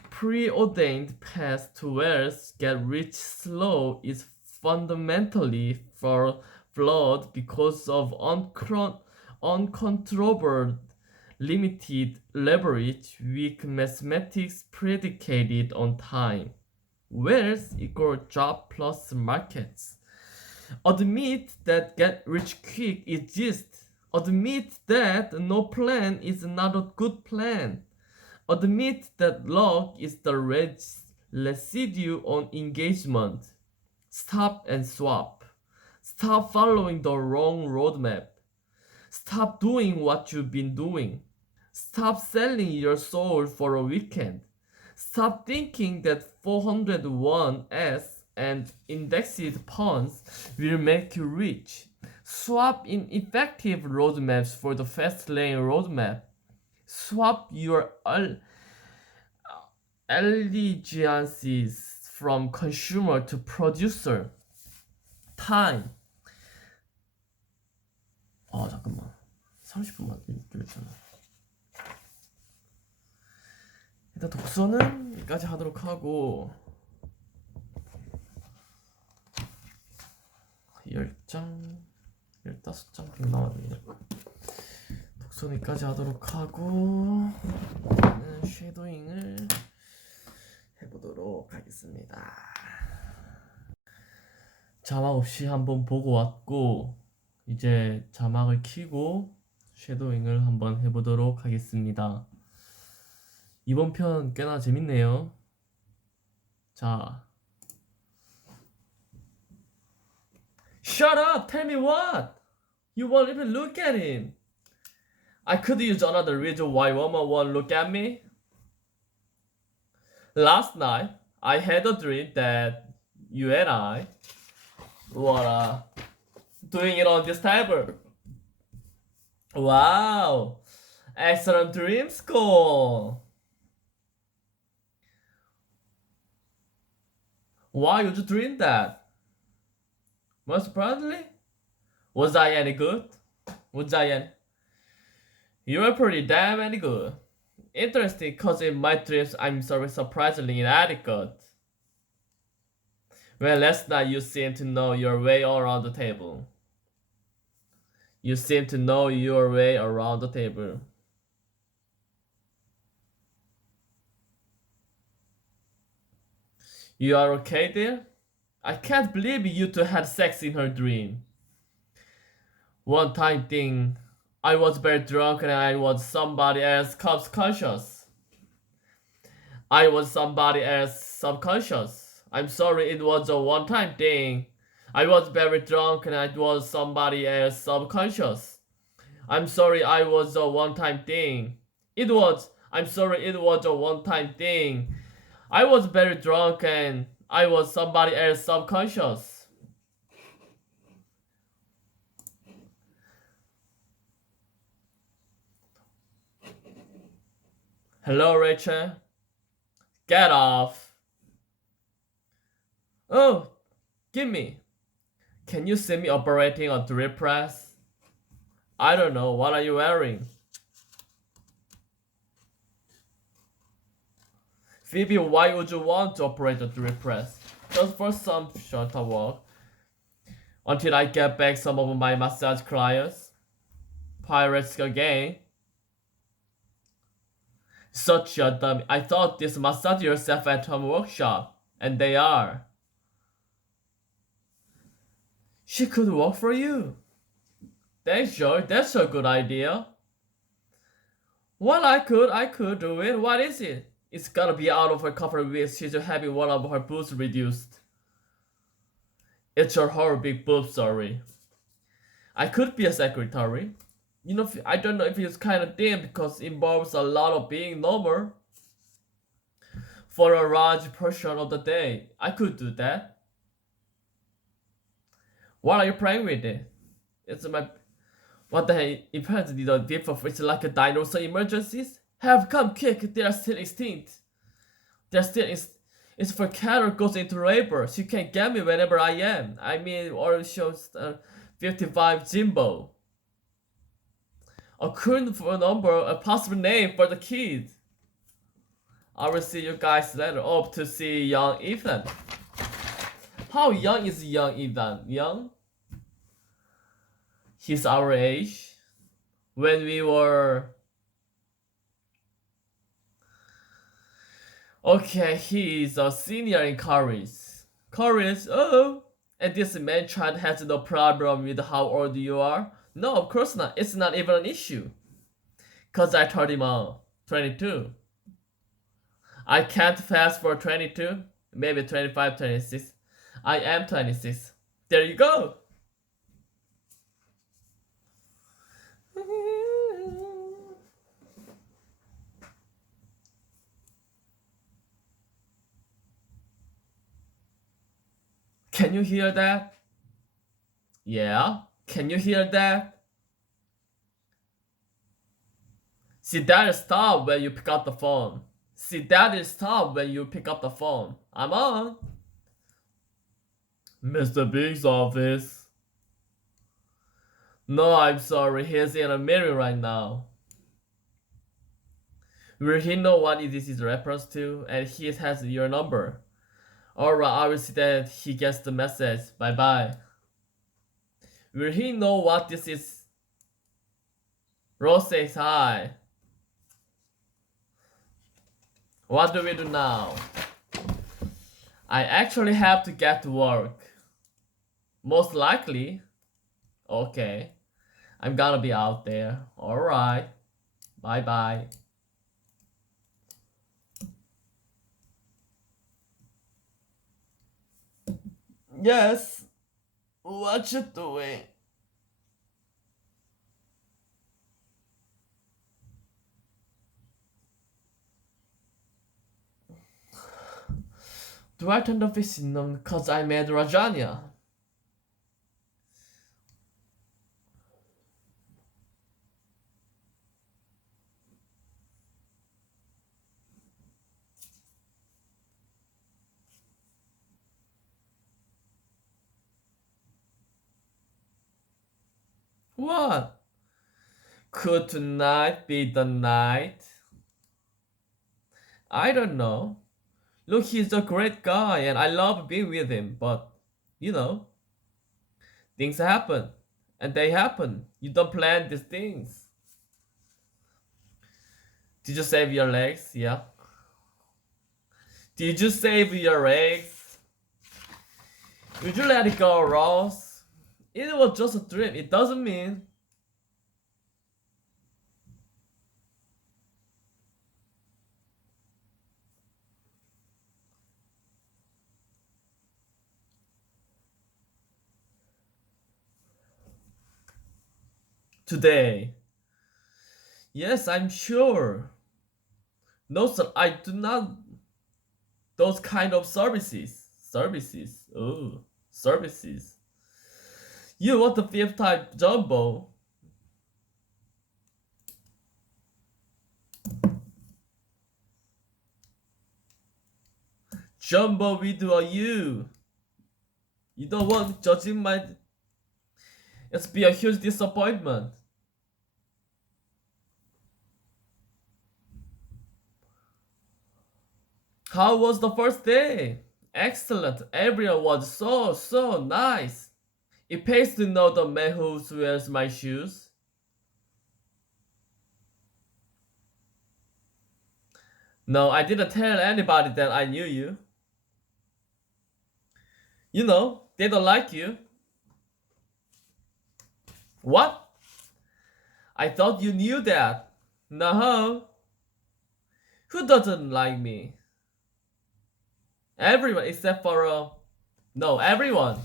preordained path to wealth get rich slow is fundamentally flawed because of uncontrolled, limited leverage, weak mathematics predicated on time. Wealth equals job plus markets. Admit that get rich quick exists. Admit that no plan is not a good plan. Admit that luck is the residue on engagement. Stop and swap. Stop following the wrong roadmap. Stop doing what you've been doing. Stop selling your soul for a weekend. Stop thinking that 401s and indexed funds will make you rich. Swap ineffective roadmaps for the fast lane roadmap. Swap your allegiances from consumer to producer. Time. 잠깐만. 30분만 읽었잖아. 일단 독서는 여기까지 하도록 하고 10장, 15장 좀 나왔네. 독서는 여기까지 하도록 하고 쉐도잉을 해보도록 하겠습니다. 자막 없이 한번 보고 왔고 이제 자막을 켜고 쉐도잉을 한번 해보도록 하겠습니다. 이번 편 꽤나 재밌네요. 자, Shut up! Tell me what? You won't even look at him. I could use another reason why woman won't look at me. Last night, I had a dream that you and I were doing it on this table. Wow! Excellent dream score! Why would you dream that? Most surprisingly, was I any good? You were pretty damn any good. Interesting, cause in my dreams I'm surprisingly inadequate. Well, last night you seemed to know your way around the table. You seem to know your way around the table. You are okay there? I can't believe you two had sex in her dream. One time thing, I was very drunk and I was somebody else's subconscious. I'm sorry, it was a one-time thing. I was very drunk and I was somebody else's subconscious. I'm sorry, I was a one-time thing. I'm sorry, it was a one-time thing. I was very drunk and I was somebody else's subconscious. Hello, Rachel. Get off. Oh, gimme. Can you see me operating a drip press? I don't know. What are you wearing? Phoebe, why would you want to operate a drip press? Just for some shorter work. Until I get back some of my massage clients. Pirates again. Such a dummy. I thought this massage yourself at home workshop. And they are. She could work for you. Thanks, George. That's a good idea. Well, I could do it. What is it? It's gotta be out of a couple of weeks. She's having one of her boobs reduced. It's her big boobs, sorry. I could be a secretary. I don't know if it's kind of thin because it involves a lot of being normal for a large portion of the day. I could do that. What are you playing with it? It's my what the hell? Apparently the deep of it's like a dinosaur emergencies. Have come quick, they are still extinct. They're still it's for cattle goes into labor. She can get me whenever I am. I mean or shows 55 Jimbo. A current phone number, a possible name for the kid. I will see you guys later. Hope to see young Ethan. How young is young Ethan? Young? He's our age. When we were... Okay, he's a senior in college. College? Oh! And this man child has no problem with how old you are? No, of course not. It's not even an issue. Cause I told him 22. I can't fast for 22. Maybe 25, 26. I am 26. There you go. Can you hear that? Yeah? Can you hear that? See, that is stop when you pick up the phone. See, that is stop when you pick up the phone. I'm on. Mr. Big's office. No, I'm sorry. He's in a meeting right now. Will he know what this is reference to? And he has your number. Alright, I will see that he gets the message. Bye bye. Will he know what this is? Rose says hi. What do we do now? I actually have to get to work. Most likely. Okay. I'm gonna be out there. Alright. Bye bye. Yes. What you doing? Do I turn the fishing on because I made lasagna? What? Could tonight be the night? I don't know. Look, he's a great guy and I love being with him, but you know, things happen. And they happen. You don't plan these things. Did you save your legs? Yeah. Did you save your legs? Would you let it go, Ross? It was just a dream. It doesn't mean. Today. Yes, I'm sure. No, sir, I do not. Those kind of services. Services. Oh, services. You want the fifth type jumbo? Jumbo video you. You don't want judging my. It's be a huge disappointment. How was the first day? Excellent. Everyone was so nice. It pays to know the man who wears my shoes. No, I didn't tell anybody that I knew you. You know, they don't like you. What? I thought you knew that. No. Who doesn't like me? Everyone except for no, everyone.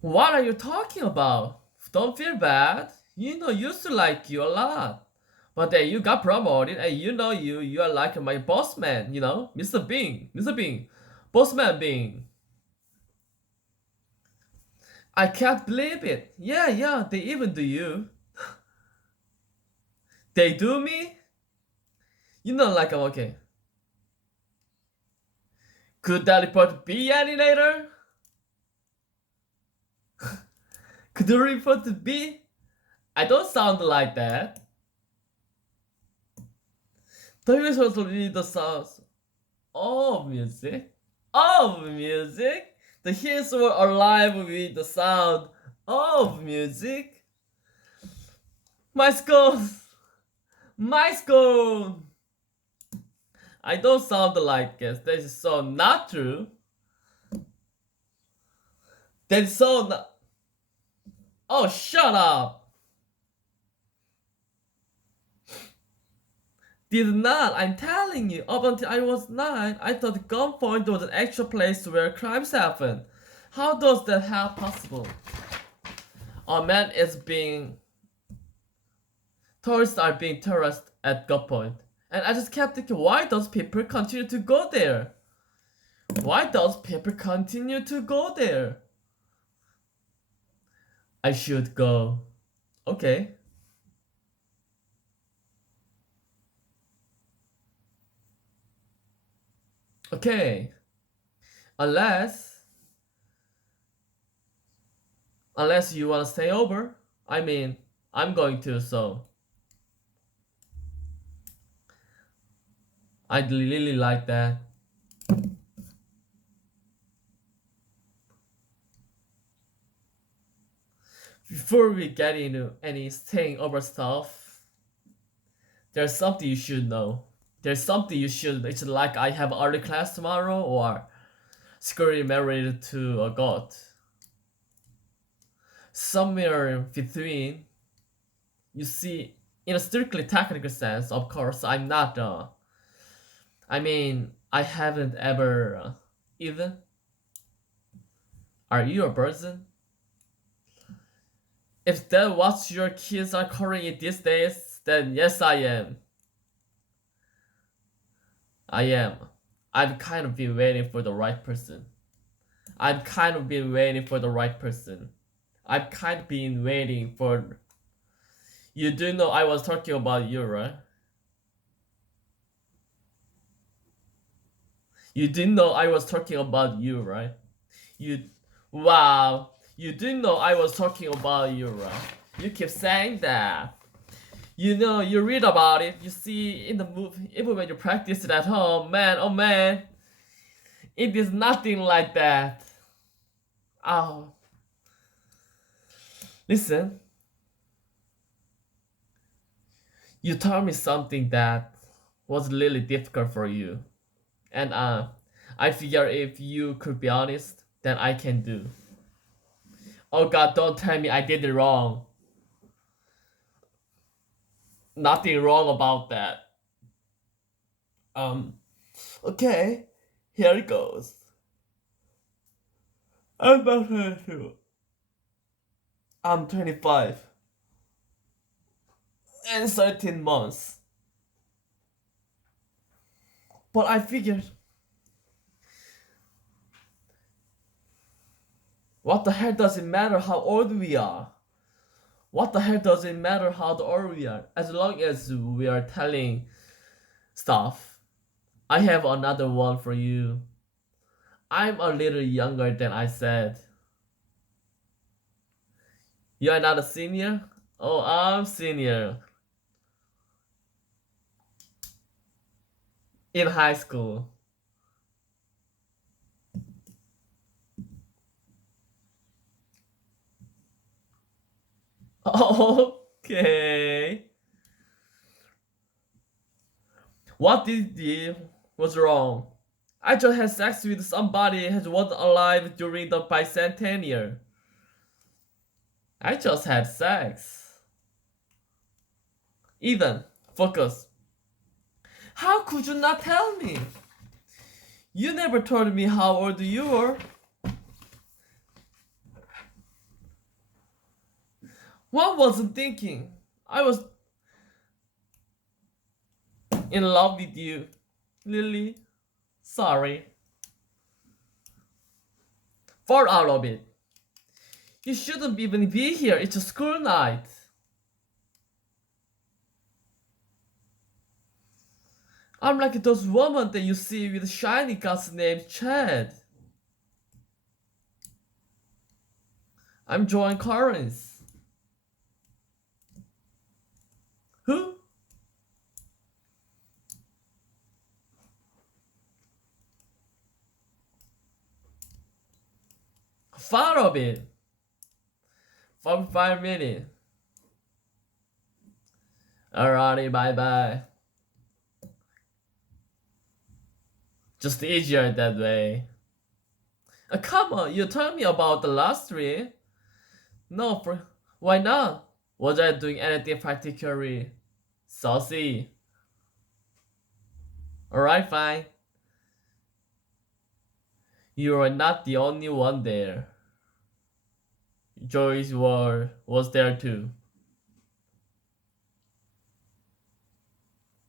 What are you talking about? Don't feel bad. You know, used to like you a lot. But then you got promoted and you are like my boss man, Mr. Bing. Mr. Bing. Boss man Bing. I can't believe it. Yeah, they even do you. They do me? Like I'm okay. Could that report be any later? Could the report be? I don't sound like that. The visuals read the sounds of music. Of music? The hills were alive with the sound of music. My skull! My skull! I don't sound like it. That is so not true. That is so not. Oh, shut up! Did not. I'm telling you. Up until I was 9, I thought gunpoint was an actual place where crimes happen. How does that have possible? A man is being. Tourists are being terrorized at gunpoint. And I just kept thinking, why does people continue to go there? Why does people continue to go there? I should go. Okay. Okay. Unless you wanna stay over. I mean, I'm going to, so I'd really like that. Before we get into any staying over stuff, there's something you should know. There's something you should. It's like I have early class tomorrow or secretly married to a god. Somewhere between, you see, in a strictly technical sense, of course, I'm not. I mean, I haven't ever either. Are you a person? If that's what your kids are calling it these days, then yes, I am. I am. I've kind of been waiting for the right person. I've kind of been waiting for the right person. I've kind of been waiting for. You do know I was talking about you, right? You do know I was talking about you, right? You. Wow. You do know I was talking about you, right? You keep saying that. You know, you read about it, you see in the movie, even when you practice it at home, man, oh man, it is nothing like that. Oh. Listen, you told me something that was really difficult for you. And I figure if you could be honest, then I can do. Oh god, don't tell me I did it wrong. Nothing wrong about that. Okay, here it goes. I'm about 22. I'm 25. And 13 months. But I figured, what the hell does it matter how old we are? What the hell does it matter how old we are? As long as we are telling stuff. I have another one for you. I'm a little younger than I said. You are not a senior? Oh, I'm senior. In high school. Okay. What did you was wrong? I just had sex with somebody who wasn't alive during the bicentennial. I just had sex. Ethan, focus. How could you not tell me? You never told me how old you were. One wasn't thinking. I was in love with you. Lily, sorry. Fall out of it. You shouldn't even be here. It's a school night. I'm like those women that you see with shiny guys named Chad. I'm Joan Collins. Who? Far of it. 45 minutes. Alrighty, bye bye. Just easier that way. Come on, you told me about the last three. No, why not? Was I doing anything particularly saucy? Alright, fine. You are not the only one there. Joyce was there too.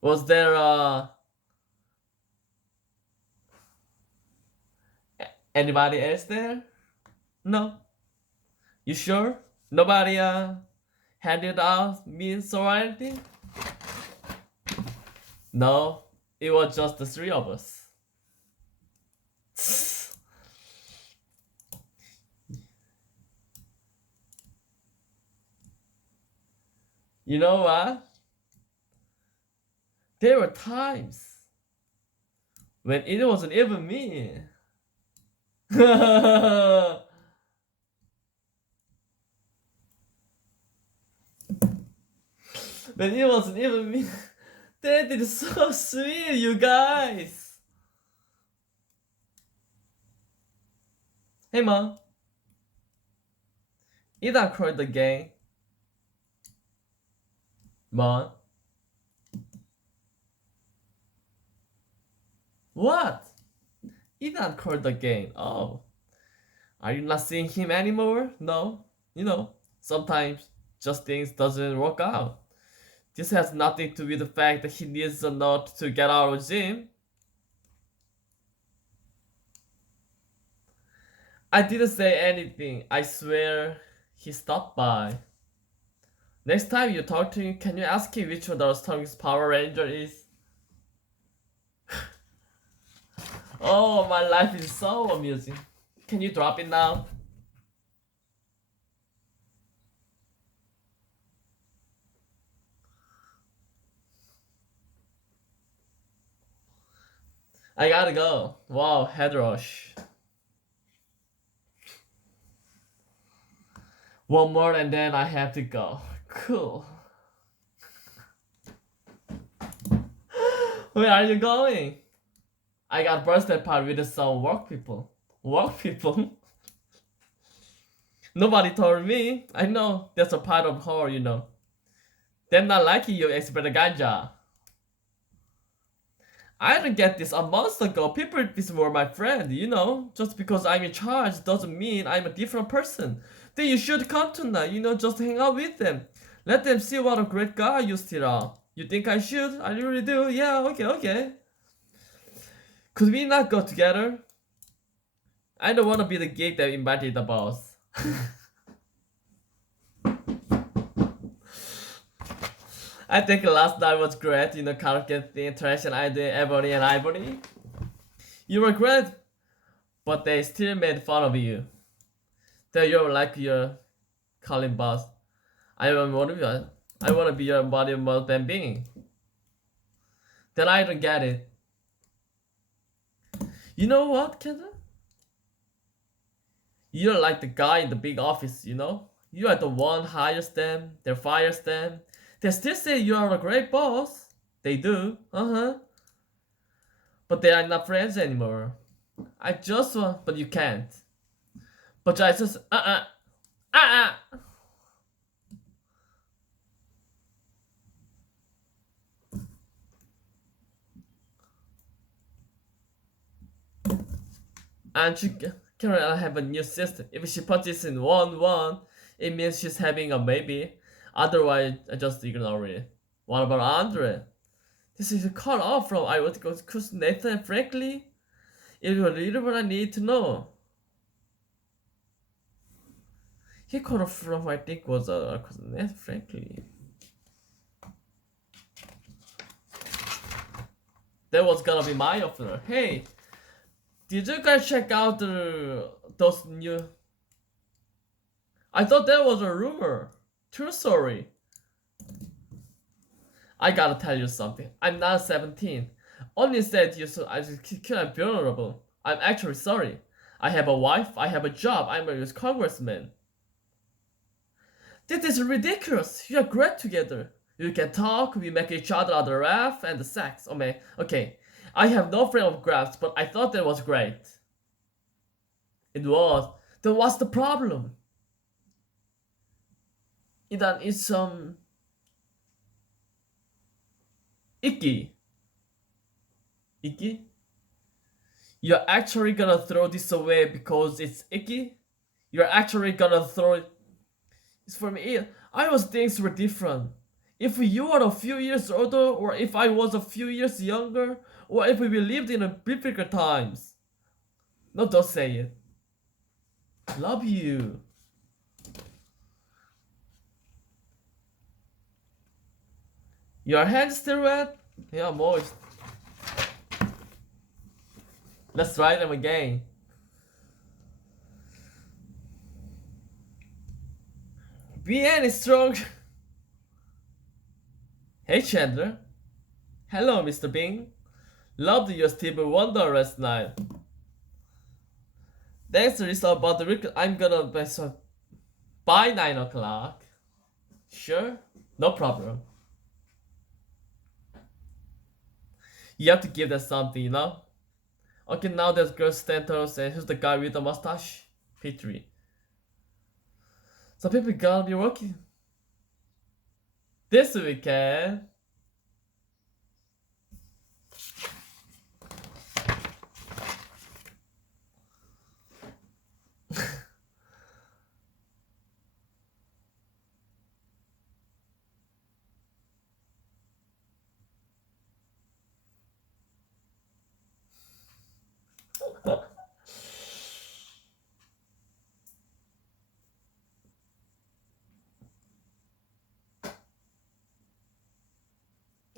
Was there anybody else there? No. You sure? Nobody handed out means or anything? No, it was just the three of us. You know what? There were times when it wasn't even me. When it wasn't even me. That is so sweet, you guys. Hey mom. Ethan called the game. Mom. What? Ethan called the game. Oh. Are you not seeing him anymore? No. You know, sometimes just things doesn't work out. This has nothing to do with the fact that he needs a note to get out of gym. I didn't say anything. I swear he stopped by. Next time you talk to him, can you ask him which one the strongest Power Ranger is? Oh, my life is so amusing. Can you drop it now? I gotta go. Wow, head rush. One more and then I have to go. Cool. Where are you going? I got birthday party with some work people. Work people? Nobody told me. I know that's a part of her, you know. They're not liking you extravaganza. I didn't get this a month ago. People this were my friend, you know. Just because I'm in charge doesn't mean I'm a different person. Then you should come tonight, you know, just hang out with them. Let them see what a great guy you still are. You think I should? I really do. Yeah, okay. Could we not go together? I don't want to be the geek that invited the boss. I think last night was great, you know, karaoke thing, Trash and I did Ebony and Ivory. You were great, but they still made fun of you. That you're like your calling boss. I want to be your body more than being. Then I don't get it. You know what, Kendra? You're like the guy in the big office, you know? You are the one who hires them, they fires them. They still say you are a great boss. They do, But they are not friends anymore. I just want, but you can't. But I just, And Carol have a new sister. If she purchases in 1-1, it means she's having a baby. Otherwise, I just ignore it. What about Andre? This is a cut off from I want to go to Nathan frankly. It's a little what I need to know. He cut off from I think was Nathan frankly. That was gonna be my opener. Hey, did you guys check out those new? I thought that was a rumor. True story. I gotta tell you something. I'm not 17. Only said you so I just I'm vulnerable. I'm actually sorry. I have a wife. I have a job. I'm a US congressman. This is ridiculous. You are great together. You can talk. We make each other laugh and sex. Oh man. Okay. I have no frame of grasp, but I thought that was great. It was. Then what's the problem? 일단 it's icky. Icky? You're actually gonna throw this away because it's icky? You're actually gonna throw it. It's for me. I was things were different. If you are a few years older, or if I was a few years younger, or if we lived in a biblical times. No, don't say it. Love you. Your hands still wet? Yeah, moist. Let's try them again. BN is strong. Hey Chandler. Hello, Mr. Bing. Loved your Stevie Wonder last night. Thanks, Lisa, about the record. I'm gonna best by 9 o'clock. Sure, no problem. You have to give that something, you know? Okay, now there's girl Stantos and who's the guy with the mustache? P3. So people gonna be working this weekend.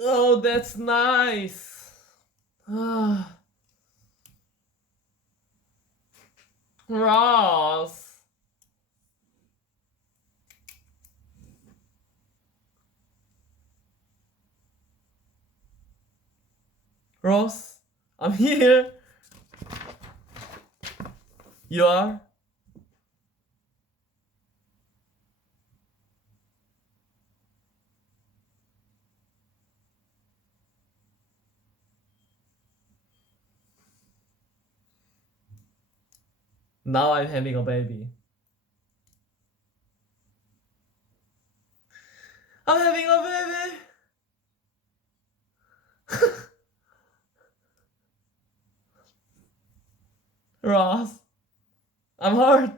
Oh, that's nice. Ross. Ross, I'm here. You are? Now I'm having a baby. I'm having a baby. Ross, I'm hurt.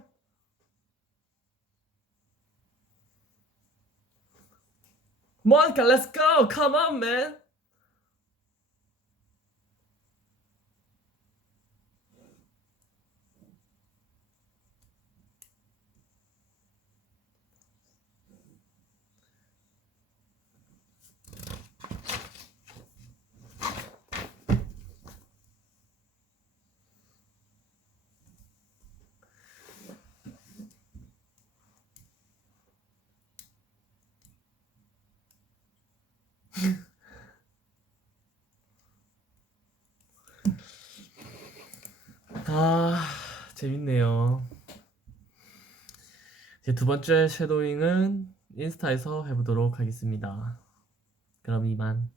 Monica, let's go. Come on, man. 아, 재밌네요. 제 두 번째 섀도잉은 인스타에서 해보도록 하겠습니다. 그럼 이만.